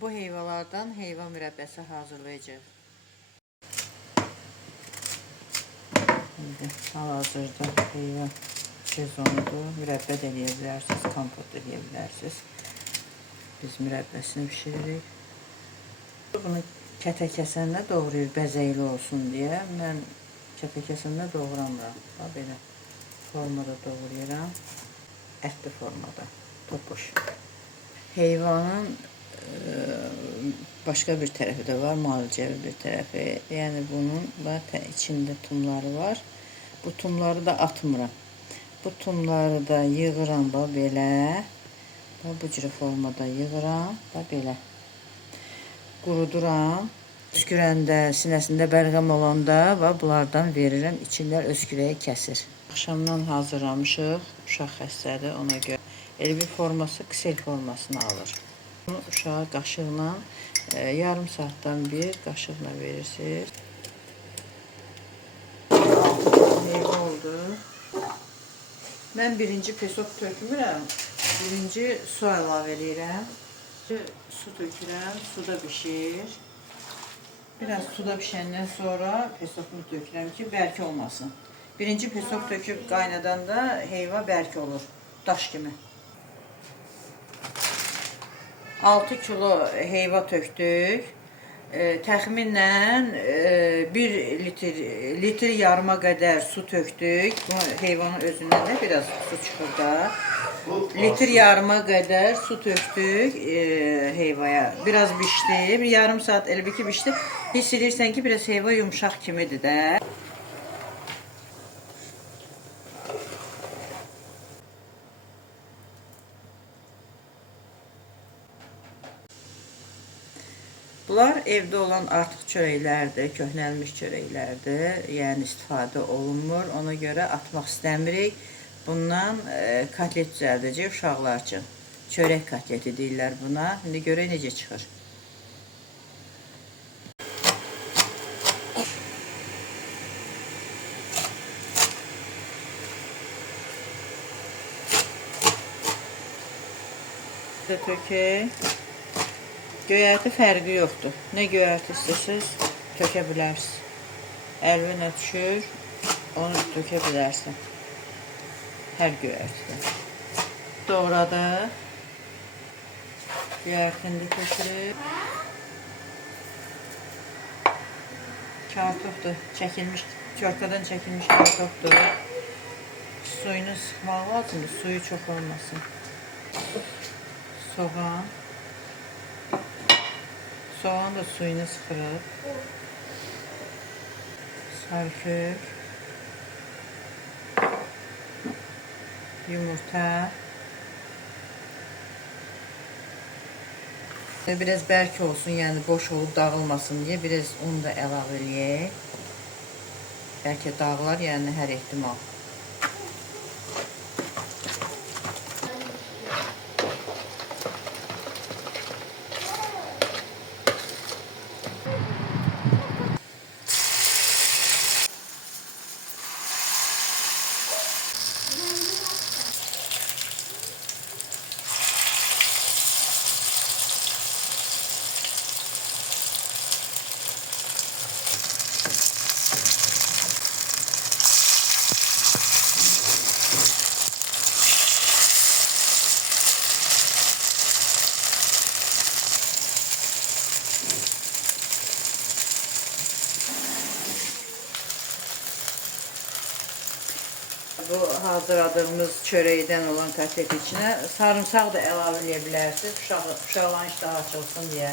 Bu heyvalardan heyva mürəbbəsi hazırlayacağıq. Hal-hazırda heyva sezonudur. Mürəbbə də eləyə bilərsiniz, kompot da eləyə bilərsiniz. Biz mürəbbəsini pişiririk. Bunu kətə-kəsənlə doğrayır, bəzəkli olsun deyə. Mən kətə-kəsənlə doğramıram. Belə formada doğrayıram. Ətli formada, topuş. Heyvanın başqa bir tərəfi də var, müalicəvi bir tərəfi. Yəni bunun içində tumları var. Bu tumları da atmıram. Bu tumları da yığıram belə. Bu cür formada yığıram belə. Quruduram. Öskürəndə, sinəsində bəlğəm olanda bunlardan verirəm. İçində öskürəyi kəsir. Axşamdan hazırlamışıq. Uşaq xəstədir, ona görə. Elə bir forması ksel formasını alır. Bunu uşağa qaşıqla yarım saatdan bir qaşıqla verirsiniz. Meyvə oldu. Mən birinci pesok tökmürəm. Birinci su əlavə edirəm. Su tökürəm, suda bişir. Biraz suda pişəndən sonra pesokunu tökürəm ki, bərk olmasın. Birinci pesok töküb qaynadanda heyva bərk olur, daş kimi. 6 kilo heyva tökdük. Təxminən 1 litr yarıma qədər su tökdük. Bu heyvanın özündən də biraz su çıxır da. Litr yarıma qədər su tökdük heyvaya. Biraz bişdi. Bir yarım saat elə bir ki bişdi. Hiss edirsən ki, biraz heyva yumuşaq kimidir də. Bunlar evdə olan artıq çörəklərdir, köhnəlmiş çörəklərdir. Yəni istifadə olunmur. Ona görə atmaq istəmirik. Bundan kotlet düzəldəcək uşaqlar üçün. Çörək kotleti deyirlər buna. İndi görək necə çıxır. Tökək. Göyərti fərqi yoxdur. Nə göyərti istəsəz tökə bilərsiniz. Əlvinə düşür, onu tökə bilərsin. Hər göyərtidə. Doğradıq. Göyərtini də tökürük. Kartofdur, körtədən çəkilmiş kartofdur. Suyunu sıxmaq lazımdır, suyu çox olmasın. Soğan. Soğan da suyunu sıxırıq. Sarkök. Yumurta. Biraz bərk olsun, yəni boş olub dağılmasın deyə biraz un da əlavə eləyək. Bəlkə dağılar, yəni hər ehtimal. Bu hazırladığımız çörəkdən olan kotlet içinə sarımsaq da əlavə edə bilərsiniz. Uşaqların iştahı açılsın deyə.